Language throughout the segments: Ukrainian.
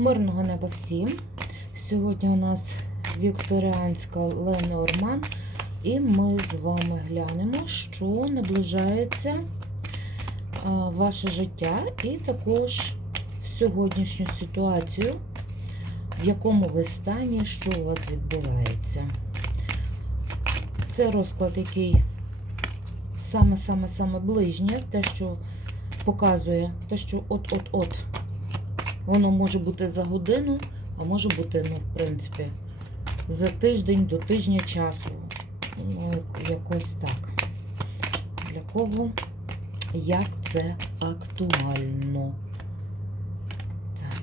Мирного неба всім. Сьогодні у нас вікторіанська Ленорман, і ми з вами глянемо, що наближається ваше життя, і також сьогоднішню ситуацію, в якому ви стані, що у вас відбувається. Це розклад, який саме-саме-саме ближнє, те, що показує, те, що от-от-от. Воно може бути за годину, а може бути, ну, в принципі, за тиждень до тижня часу. Ну, якось так. Для кого як це актуально? Так.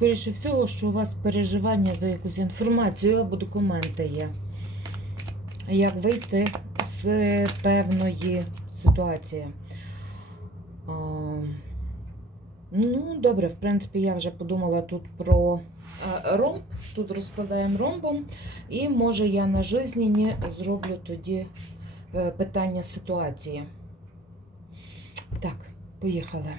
Скоріше всього, що у вас переживання за якусь інформацію або документи є. Як вийти з певної ситуації? Ну, добре, в принципі, я вже подумала тут про ромб. Тут розкладаємо ромбом. І може я на жизненні зроблю тоді е, питання ситуації. Так, поїхали.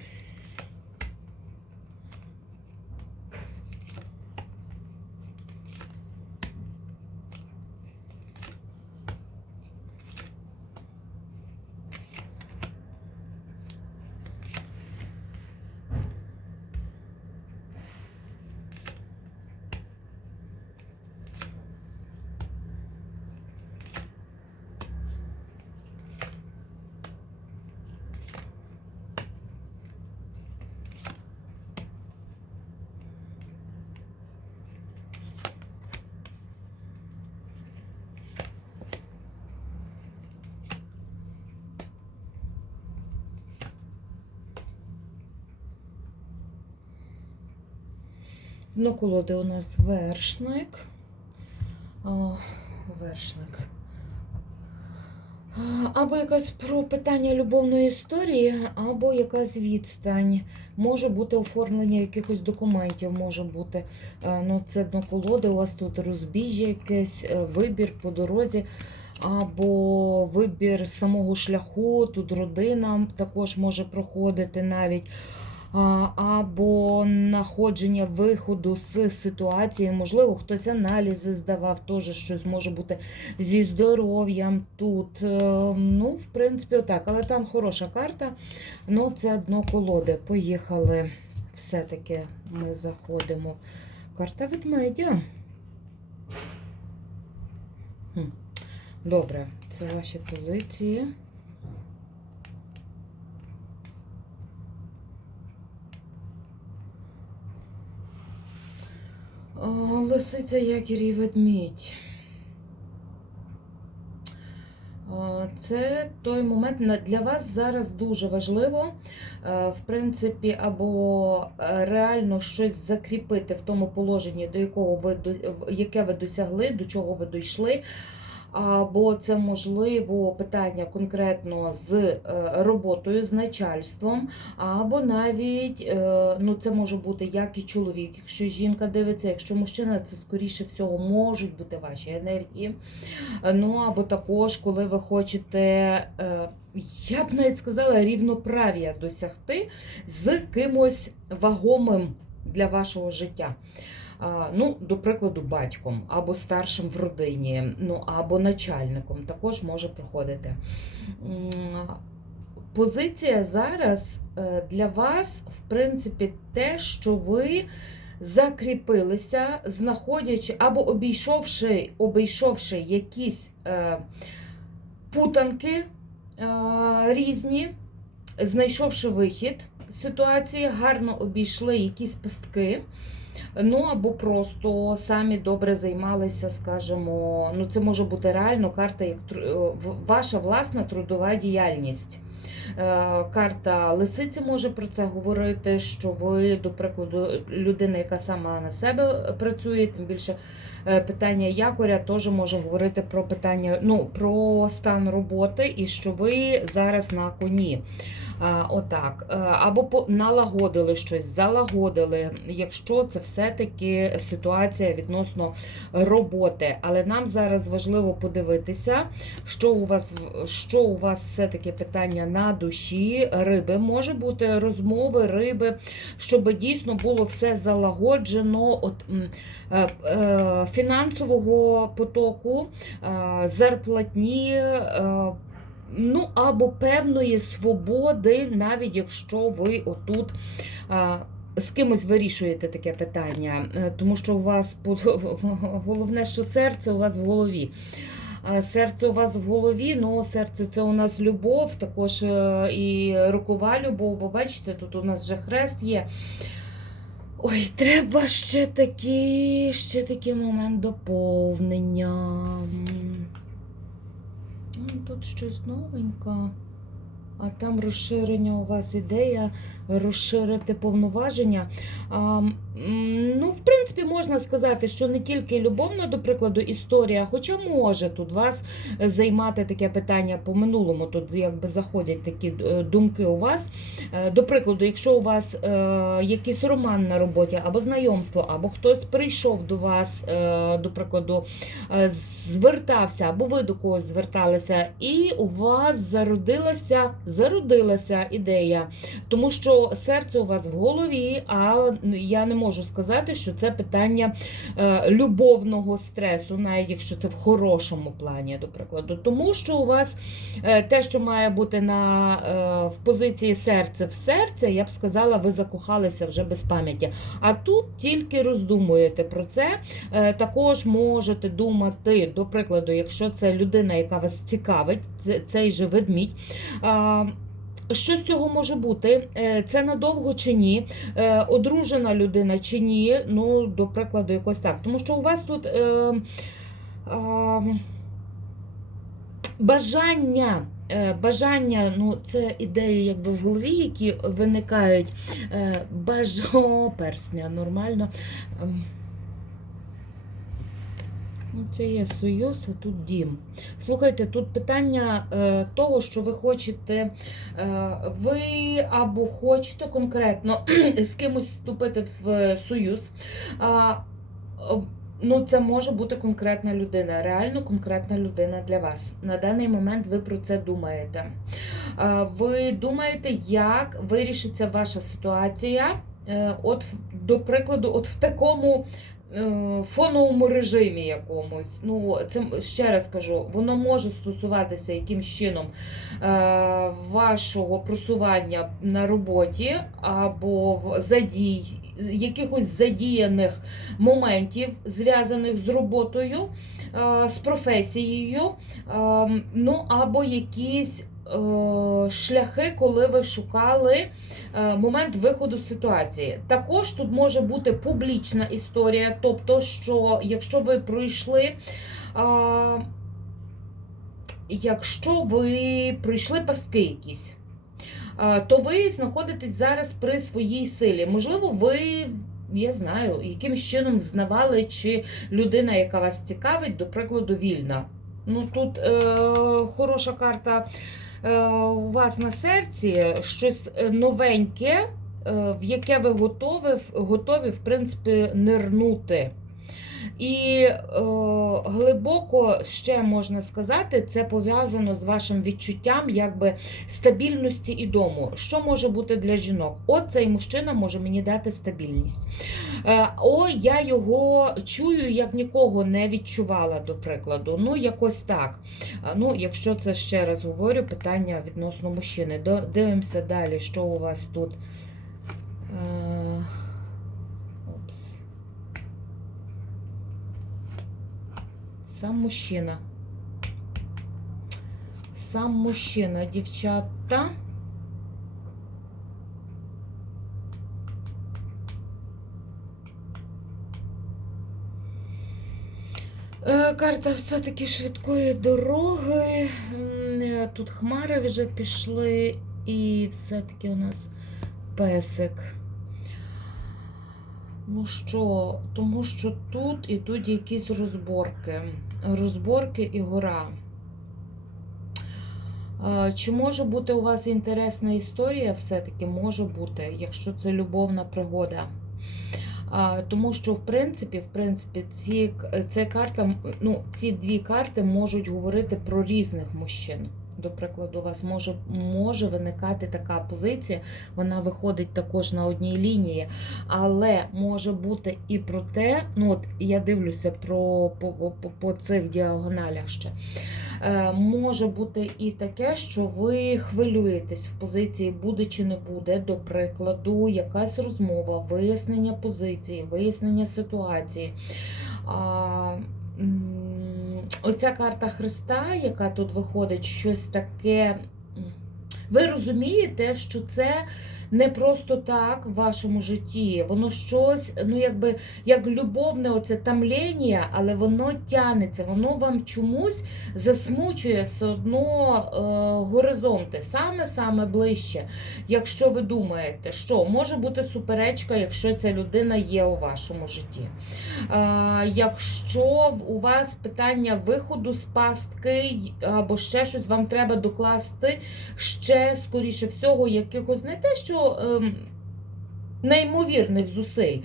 Дно колоди у нас вершник. О, вершник. Або якась про питання любовної історії, або якась відстань. Може бути оформлення якихось документів, може бути. Е, Ну, це дно колоди, у вас тут розбіжжя якесь, е, вибір по дорозі, або вибір самого шляху, тут родина також може проходити навіть або знаходження виходу з ситуації. Можливо, хтось аналізи здавав, теж щось може бути зі здоров'ям тут. Е, Ну, в принципі, отак. Але там хороша карта. Ну, це дно колоди. Поїхали. Все-таки ми заходимо. Карта ведмедя. Добре, це ваші позиції. О, Лисиця, якір і ведмідь. Це той момент для вас зараз дуже важливо, е, в принципі, або е, реально щось закріпити в тому положенні, до якого ви яке ви досягли, до чого ви дійшли. Або це можливо питання конкретно з е, роботою, з начальством, або навіть е, ну це може бути як і чоловік, якщо жінка дивиться, якщо мужчина, це скоріше всього можуть бути ваші енергії. Ну або також, коли ви хочете, е, я б навіть сказала, рівноправ'я досягти з кимось вагомим для вашого життя. Ну, до прикладу, батьком або старшим в родині, ну або начальником також може проходити. Позиція зараз е, для вас, в принципі, те, що ви закріпилися, знаходячи або обійшовши, обійшовши якісь е, путанки е, різні, знайшовши вихід ситуації, гарно обійшли якісь пастки. Ну або просто самі добре займалися, скажімо, ну це може бути реально карта як е, ваша власна трудова діяльність. Е, Карта лисиці може про це говорити, що ви, до прикладу, людина, яка сама на себе працює, тим більше е, питання якоря теж може говорити про питання, ну, про стан роботи і що ви зараз на коні. Отак. Е, Або налагодили щось, залагодили, якщо це все-таки ситуація відносно роботи. Але нам зараз важливо подивитися, що у вас, що у вас все-таки питання на душі, риби. Може бути розмови, риби, щоб дійсно було все залагоджено. От, е, е, фінансового потоку, зарплатні. Ну, або певної свободи, навіть якщо ви отут з кимось вирішуєте таке питання, Е, тому що у вас головне, що серце у вас в голові. Серце у вас в голові, ну серце це у нас любов, також е, і рукова любов, бо бачите, тут у нас вже хрест є. Ой, треба ще такий, ще такий момент доповнення. Ну, Тут щось новеньке. А там розширення у вас ідея розширити повноваження. А, ну, в принципі, можна сказати, що не тільки любовна, до прикладу, історія, хоча може тут вас займати таке питання по минулому. Тут якби заходять такі е, думки у вас. Е, До прикладу, якщо у вас е, якийсь роман на роботі, або знайомство, або хтось прийшов до вас, е, до прикладу, е, звертався, або ви до когось зверталися, і у вас зародилася, зародилася ідея, тому що серце у вас в голові, а я не можу сказати, що це питання е, любовного стресу, навіть якщо це в хорошому плані, до прикладу, тому що у вас е, те, що має бути на, е, в позиції серце в серце, я б сказала, ви закохалися вже без пам'яті. А тут тільки роздумуєте про це. Також можете думати, до прикладу, якщо це людина, яка вас цікавить, це- цей же ведмідь. Що з цього може бути? Е, Це надовго чи ні? Е, Одружена людина чи ні? Ну, до прикладу, якось так. Тому що у вас тут е, а, бажання. е, Бажання, ну це ідеї якби в голові, які виникають. Е, Бажо персня нормально. Ну, Це є союз, а тут дім. Слухайте, тут питання е, того, що ви хочете, е, ви або хочете конкретно з кимось вступити в союз. А, ну, це може бути конкретна людина, реально конкретна людина для вас. На даний момент ви про це думаєте. Е, ви думаєте, як вирішиться ваша ситуація? Е, от, до прикладу, от в такому е, фоновому режимі якомусь. Ну, це ще раз кажу, воно може стосуватися якимсь чином е, вашого просування на роботі або задій, якихось задіяних моментів, зв'язаних з роботою, е, з професією, е, ну або якісь. Е, Шляхи, коли ви шукали е, момент виходу з ситуації. Також тут може бути публічна історія, тобто, що якщо ви пройшли. Якщо ви пройшли пастки якісь, то ви знаходитесь зараз при своїй силі. Можливо, ви, я знаю, якимось чином взнавали, чи людина, яка вас цікавить, до прикладу, вільна. Ну тут е, хороша карта е, у вас на серці, щось е, новеньке, е, в яке ви готові, готові, в принципі, нирнути. І е, глибоко ще можна сказати, це пов'язано з вашим відчуттям якби стабільності і дому. Що може бути для жінок? От цей мужчина може мені дати стабільність. Е, о, я його чую, як нікого не відчувала, до прикладу. Ну, якось так. Ну, якщо це ще раз говорю, питання відносно мужчини. Дивимося далі, що у вас тут. Е, Сам мужчина. Сам мужчина, дівчата. Е, Карта все-таки швидкої дороги. Е, Тут хмари вже пішли, і все-таки у нас песик. Ну що, тому що тут ідуть якісь розборки. Розборки і гора. Е, Чи може бути у вас інтересна історія? Все-таки може бути, якщо це любовна пригода. Тому що, в принципі, в принципі, ці, ця карта, ну, ці дві карти можуть говорити про різних мужчин. До прикладу, у вас може, може виникати така позиція, вона виходить також на одній лінії, але може бути і про те, ну от я дивлюся про, по, по, по цих діагоналях ще. Е, може бути і таке, що ви хвилюєтесь в позиції буде чи не буде, до прикладу, якась розмова, вияснення позиції, вияснення ситуації. А, Оця карта Христа, яка тут виходить, щось таке. Ви розумієте, що це не просто так в вашому житті. Воно щось, ну якби як любовне оце тамління, але воно тянеться, воно вам чомусь засмучує все одно е, горизонти, саме-саме ближче. Якщо ви думаєте, що може бути суперечка, якщо ця людина є у вашому житті. Е, якщо у вас питання виходу з пастки або ще щось вам треба докласти, ще, скоріше всього, якихось не те, що ем, неймовірних зусиль.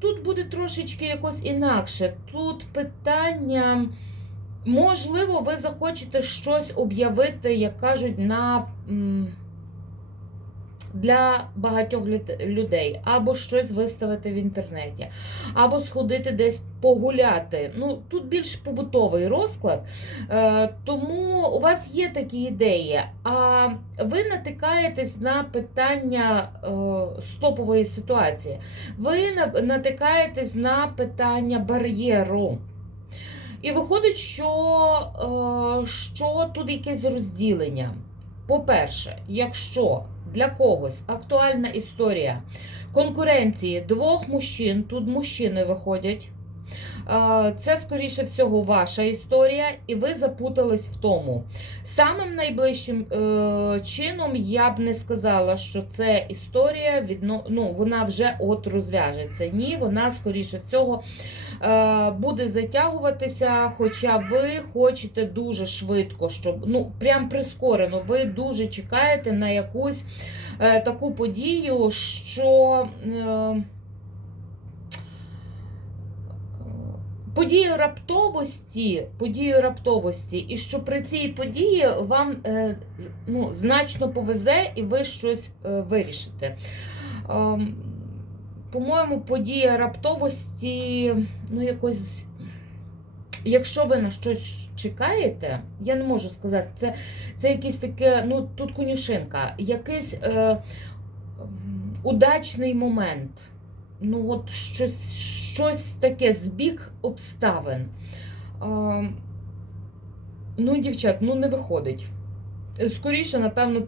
Тут буде трошечки якось інакше. Тут питання, можливо, ви захочете щось об'явити, як кажуть, на. Для багатьох людей, або щось виставити в інтернеті, або сходити десь погуляти. Ну, тут більш побутовий розклад, е, тому у вас є такі ідеї. А ви натикаєтесь на питання е, стопової ситуації. Ви натикаєтесь на питання бар'єру. І виходить, що, е, що тут якесь розділення. По-перше, якщо для когось актуальна історія конкуренції двох мужчин, тут мужчини виходять. Е, Це, скоріше всього, ваша історія, і ви запутались в тому. Самим найближчим е, чином я б не сказала, що це історія відно, ну, вона вже от розв'яжеться. Ні, вона, скоріше всього, е, буде затягуватися, хоча ви хочете дуже швидко, щоб ну прям прискорено, ви дуже чекаєте на якусь таку подію, що. Е, Подію раптовості, подію раптовості, і що при цій події вам е, ну, значно повезе і ви щось е, вирішите. Ем, по-моєму, подія раптовості, ну, якось. Якщо ви на щось чекаєте, я не можу сказати, це, це якесь таке, ну тут конюшинка, якийсь е, удачний момент. Ну, от щось, щось таке, збіг обставин. Е, ну, дівчат, ну не виходить. Скоріше, напевно,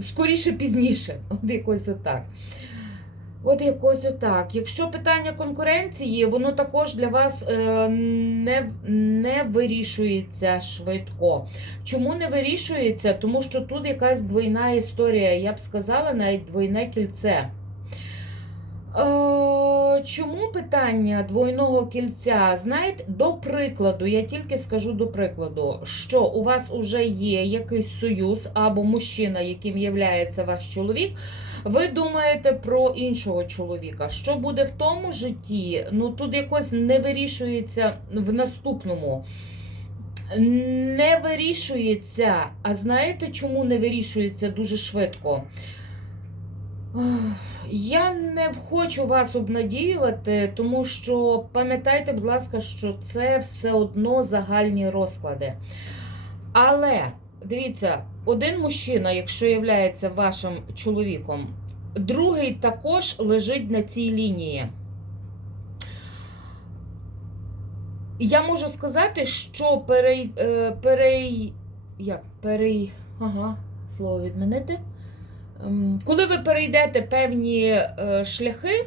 скоріше пізніше. От якось отак. От якось отак. Якщо питання конкуренції, воно також для вас е, не, не вирішується швидко. Чому не вирішується? Тому що тут якась двойна історія, я б сказала, навіть двойне кільце. Е, чому питання двойного кільця? Знаєте, до прикладу, я тільки скажу до прикладу, що у вас вже є якийсь союз або мужчина, яким є ваш чоловік. Ви думаєте про іншого чоловіка. Що буде в тому житті? Ну тут якось не вирішується в наступному. Не вирішується. А знаєте, чому не вирішується дуже швидко? Я не хочу вас обнадіювати, тому що пам'ятайте, будь ласка, що це все одно загальні розклади. Але дивіться, один мужчина, якщо є вашим чоловіком, другий також лежить на цій лінії. Я можу сказати, що перей, е, перей, як, перей, ага, слово відмінити. Ем, Коли ви перейдете певні е, шляхи,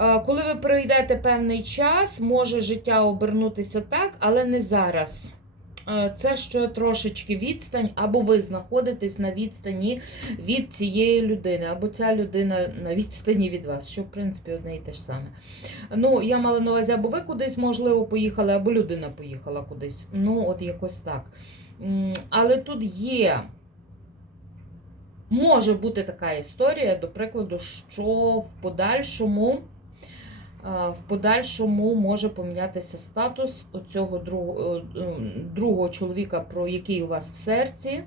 е, коли ви пройдете певний час, може життя обернутися так, але не зараз. Е, Це ще трошечки відстань, або ви знаходитесь на відстані від цієї людини, або ця людина на відстані від вас, що в принципі одне і те ж саме. Ну, я мала на увазі, або ви кудись, можливо, поїхали, або людина поїхала кудись. Ну, от якось так. Але тут є. Може бути така історія, до прикладу, що в подальшому, е, в подальшому може помінятися статус оцього другого, е, другого чоловіка, про який у вас в серці, е,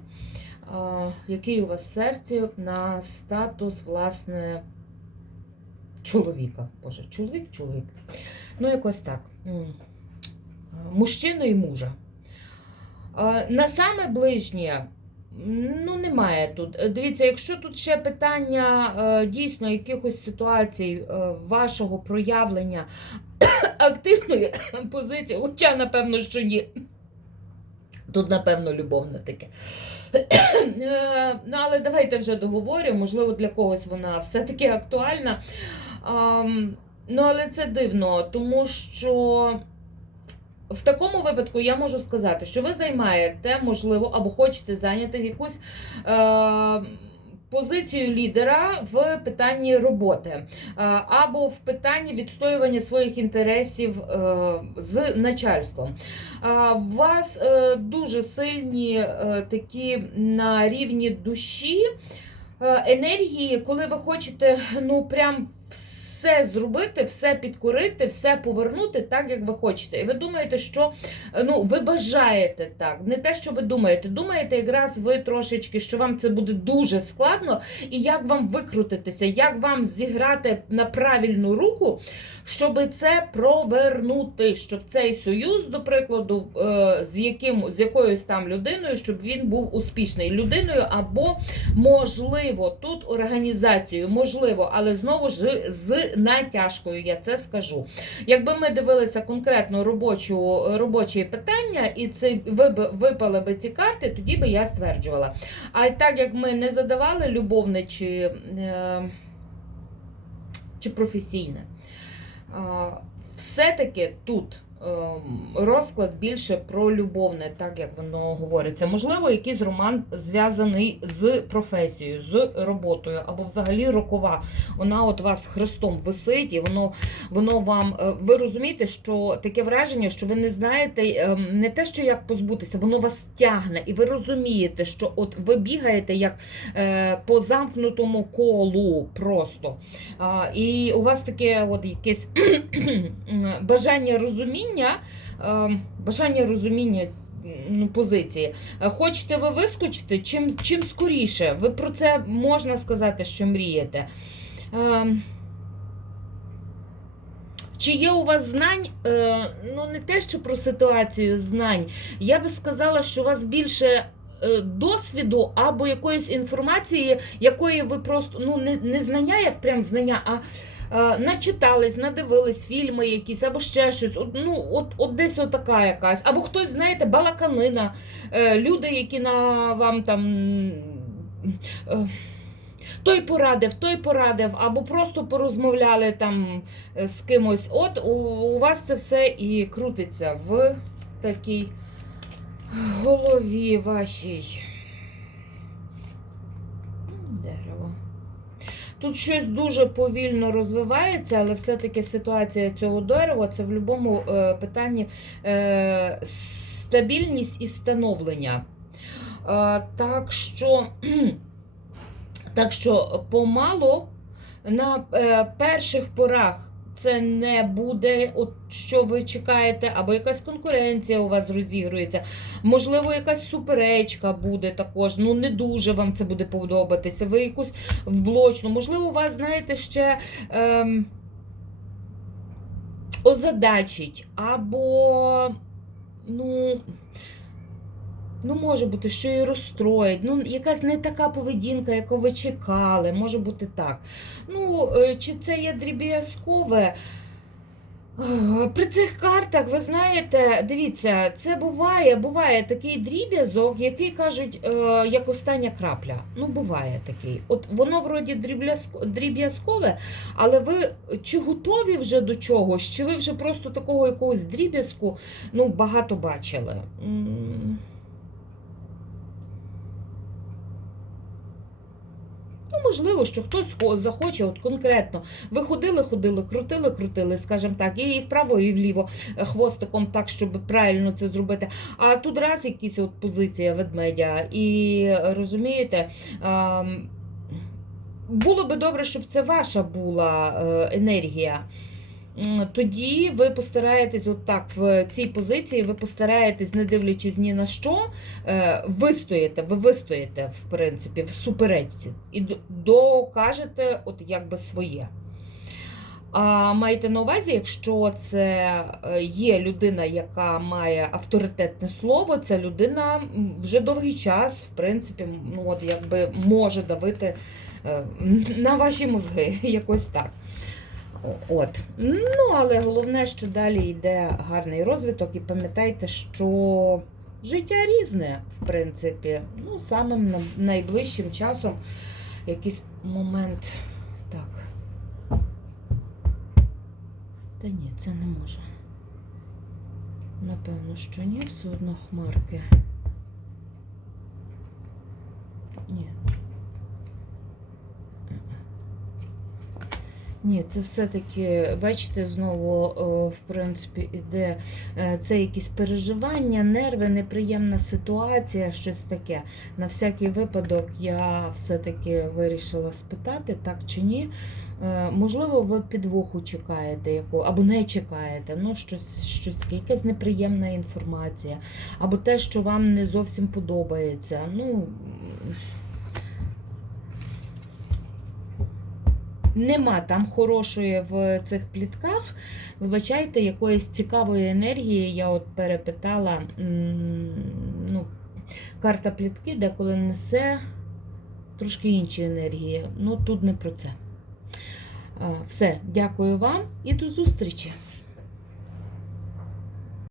який у вас в серці на статус, власне, чоловіка. Боже, чоловік, чоловік. Ну, якось так. Мужчину і мужа. Е, На саме ближнє, ну, немає тут. Е, Дивіться, якщо тут ще питання е, дійсно якихось ситуацій е, вашого проявлення активної позиції, хоча, напевно, що ні. Тут, напевно, любовне таке. Ну, але давайте вже договорю, можливо, для когось вона все-таки актуальна. Ну, але це дивно, тому що в такому випадку я можу сказати, що ви займаєте, можливо, або хочете зайняти якусь е, позицію лідера в питанні роботи, е, або в питанні відстоювання своїх інтересів е, з начальством. Е, У вас дуже сильні такі на рівні душі енергії, коли ви хочете, ну прям все зробити, все підкорити, все повернути так, як ви хочете. І ви думаєте, що е, ну, ви бажаєте так. Не те, що ви думаєте. Думаєте, якраз ви трошечки, що вам це буде дуже складно, і як вам викрутитися, як вам зіграти на правильну руку, щоб це провернути, щоб цей союз, до прикладу, е, з яким з якоюсь там людиною, щоб він був успішний людиною, або можливо, тут організацією, можливо, але знову ж з натяжкою, я це скажу. Якби ми дивилися конкретно робочу, робочі питання, і це випали би ці карти, тоді би я стверджувала. А так як ми не задавали любовне чи, е, чи професійне, все-таки тут розклад більше про любовне, так як воно говориться. Можливо, якийсь роман зв'язаний з професією, з роботою, або взагалі рокова. Вона от вас хрестом висить, і воно, воно вам. е, Ви розумієте, що таке враження, що ви не знаєте ем, не те, що як позбутися, воно вас тягне, і ви розумієте, що от ви бігаєте як е, по замкнутому колу просто. І у вас таке от якесь бажання розуміння, е, бажання розуміння ну, позиції. Е, Хочете ви вискочити, чим, чим скоріше. Ви про це можна сказати, що мрієте. Е, Чи є у вас знань, е, ну не те, що про ситуацію знань. Я би сказала, що у вас більше е, досвіду або якоїсь інформації, якої ви просто ну не, не знання, як прям знання, а начитались, надивились фільми якісь або ще щось. Ну, от, от десь отака якась. Або хтось, знаєте, балаканина, е, люди, які на вам там. е, той порадив, той порадив, або просто порозмовляли там е, з кимось. От у, у вас це все і крутиться в такій голові вашій. Дерево. Тут щось дуже повільно розвивається, але все-таки ситуація цього дерева це в будь-якому е, питанні е, стабільність і становлення. Е, так що. Так що помалу на перших порах це не буде, от що ви чекаєте, або якась конкуренція у вас розігрується. Можливо, якась суперечка буде також. Ну не дуже вам це буде подобатися. Ви якусь вблочну. Можливо, у вас, знаєте, ще. Ем, озадачить, або, ну, ну, може бути, що і розстроїть. Ну, якась не така поведінка, яку ви чекали, може бути так. Ну, е, чи це є дріб'язкове? При цих картах, ви знаєте, дивіться, це буває, буває такий дріб'язок, який кажуть, е, як остання крапля. Ну, буває такий. От воно вроді дріб'язкове, але ви чи готові вже до чогось, чи ви вже просто такого якогось дріб'язку ну, багато бачили? М. Ну, можливо, що хтось захоче, от конкретно. Ви ходили, ходили, крутили, крутили, скажімо так, і вправо, і вліво е, хвостиком, так, щоб правильно це зробити. А тут раз якісь от позиція ведмедя, і розумієте. було би добре, щоб це ваша була е, енергія. Тоді ви постараєтесь, от так, в цій позиції, ви постараєтесь, не дивлячись ні на що, е, вистоїте, ви вистоїте, в принципі, в суперечці. І докажете, от якби своє. А маєте на увазі, якщо це е, є людина, яка має авторитетне слово, ця людина вже довгий час, в принципі, ну от якби може давити е, на ваші мозги, якось так. От. Ну, але головне, що далі йде гарний розвиток, і пам'ятайте, що життя різне, в принципі. Ну, самим найближчим часом якийсь момент. Так. Та ні, це не може. Напевно, що ні, все одно хмарки. Ні. Ні, це все-таки, бачите, знову, в принципі, іде е, це якісь переживання, нерви, неприємна ситуація, щось таке. На всякий випадок я все-таки вирішила спитати, так чи ні. Е, Можливо, ви підвоху чекаєте, яку, або не чекаєте, ну, щось, щось, якась неприємна інформація, або те, що вам не зовсім подобається. Ну, Нема там хорошої в цих плітках. Вибачайте, якоїсь цікавої енергії. Я от перепитала. Ну, карта плітки деколи несе трошки інші енергії. Ну, тут не про це. Все, дякую вам і до зустрічі!